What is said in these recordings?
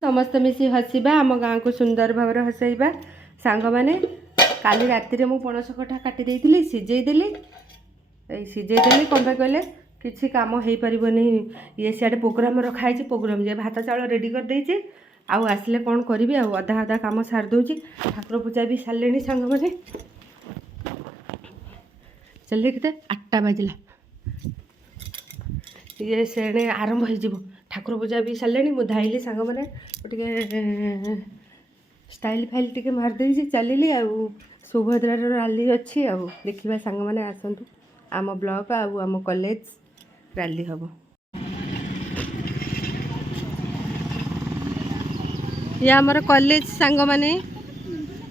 समस्त मिसी हसवा आम गाँ को सुंदर भाव हसैबा सांग मैंने काली राति मु पणस कठा काटी देइथिली सिझेदेली सिझेदेली कौन कहले किसी काम हो पारन ये सियाड़े प्रोग्राम रखाई प्रोग्राम जे भात चाउल रेडी कर देइछि आउ आसले कौन करी अधा अधा काम सार दूची ठाकुर पूजा भी सारे सांग मैंने चलिए के 8टा बाजिला ये से आरंभ हो ठाकुर पूजा भी सारे मुझे धाइली सांग मैंने स्टाइल फाइल टी मारदे चलिली आउ सुभद्रार राली अच्छी आउ देखा सांग मैंने आसतु आम ब्लॉक आम कॉलेज राली हम ये आमर कॉलेज सांग मैंने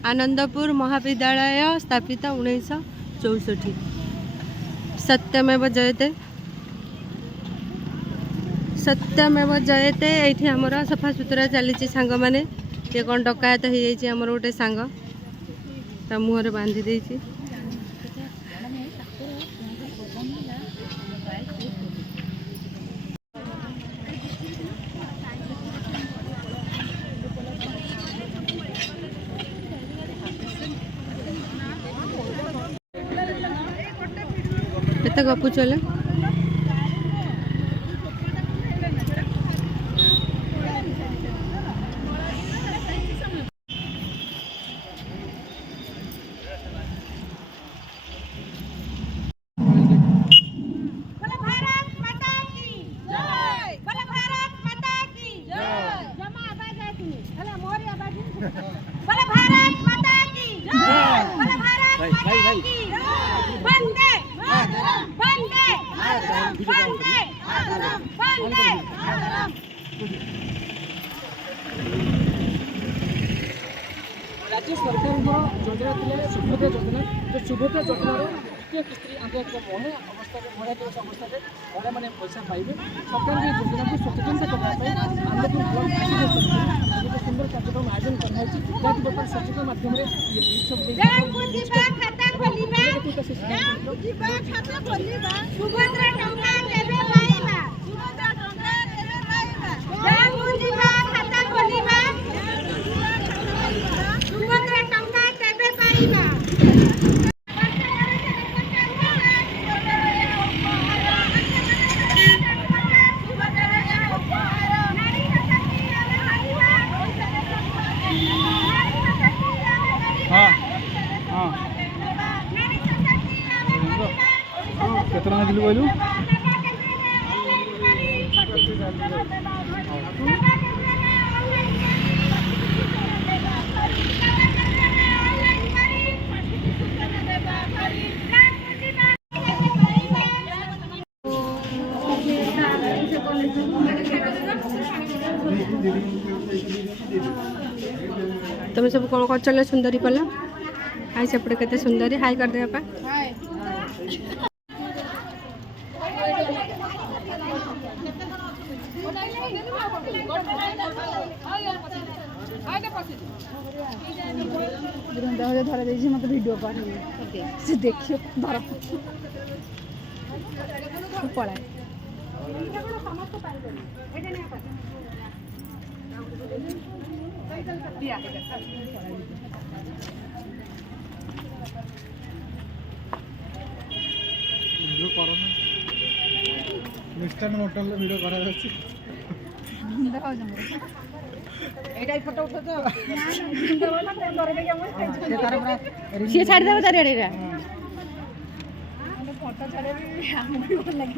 आनंदपुर महाविद्यालय स्थापित 1964 सत्यमेव जयते सत्यमेव जयते ये आमर सफा सुतरा चली सांग मैंने ये कौन डकायत हो जाइए आमर गोटे सांग ता मुहर बांधी देइछि केते गपु चले राज्य सरकार योजना थी सुभद्रा योजना तो सुभद्रा योजनार द्वितीय किस्ती आंतरिक बढ़िया अवस्था बढ़िया दिवस अवस्था घरे मैंने पैसा पाइबे सरकार की योजना को सचेतनता करने आनंदपुर ब्लॉक गोटे सुंदर कार्यक्रम आयोजन कराई जहाँकि बर्तमान सचेतन माध्यम केतना दिलु बोलू तुम सब कौन कर चल सुंदरी पला हाय सेपटे केते सुंदरी हाय कर दे बापा धर दे मत वीडियो कर देखियो धर पड़ा मिष्टान होटल वीडियो करा जाच्छी फोटो उठो सी छाड़ देबो तारे रे फोटो छाड़े भी भल लगे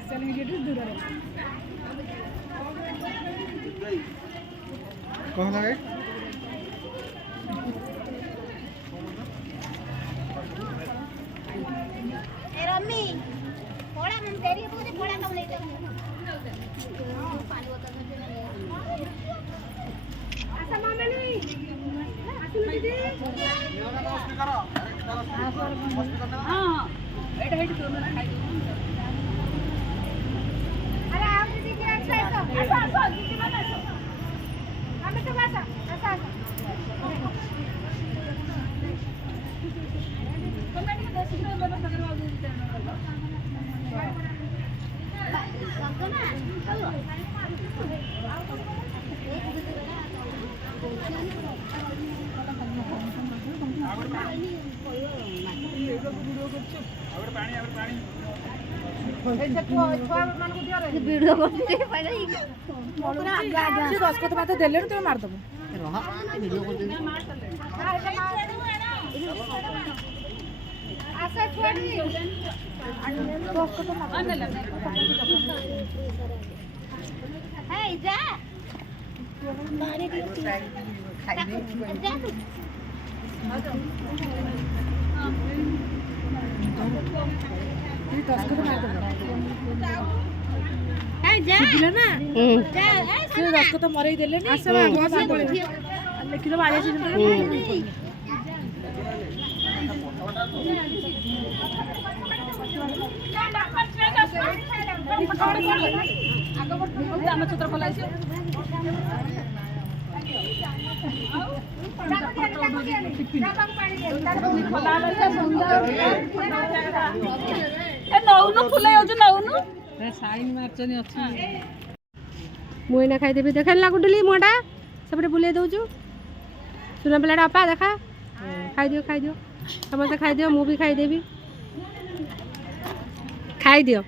सोशल मीडिया दूर कौन लगे रम्मी थोड़ा मन तेरी पूरी थोड़ा कम ले पानी बोतल आसा मामा नहीं आसु दीदी हां एटा हेड तो ना खाई अरे आओ दीदी के आसा दीदी मत आसो हमें तो आसा कमेंट में 10 किलो ଭିଡ଼ିଓ କରୁଛି ଦଶକତ ମାତ୍ର ଦେଲେଣି ତମେ ମାରିଦେବ ଭିଡ଼ିଓ କରୁଛନ୍ତି ଆଶା ଛୁଆଟି ହେଇ ଯା ଦଶକତ ମାରିଦେବ ଯା ନା ସେ ଦଶକତ ମରେଇ ଦେଲେନି ଲେଖିଦେବ ଆଜି ରାମଚନ୍ଦ୍ର ଖୋଲା ହେଇଛି ନଉନୁ ଫୁଲେଇ ଯାଉଛୁ ନଉନୁ ସାଇନ୍ ମାର୍ଚନି ଅଛି ମୁଁ ଏଇନା ଖାଇଦେବି ଦେଖେନି ଲାଗୁଥିଲି ମୁହଁଟା ସେପଟେ ବୁଲେଇ ଦେଉଛୁ ସୁନା ପିଲାଟା ଅପା ଦେଖା ଖାଇଦିଅ ସମସ୍ତେ ଖାଇଦିଅ ମୁଁ ବି ଖାଇଦେବି ଖାଇଦିଅ